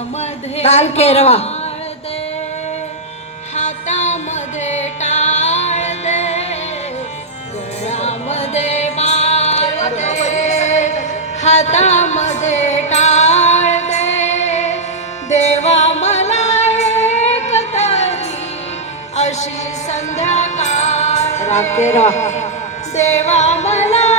गळ्यामध्ये ताल केरवा. दे हातामध्ये टाळ दे गळ्यामध्ये माळ दे हातामध्ये टाळ दे देवा मला एक तरी अशी संध्याकाळ. देवा मला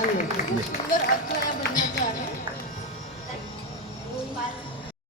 सुंदर अर्थाया बनना चाह रहे हैं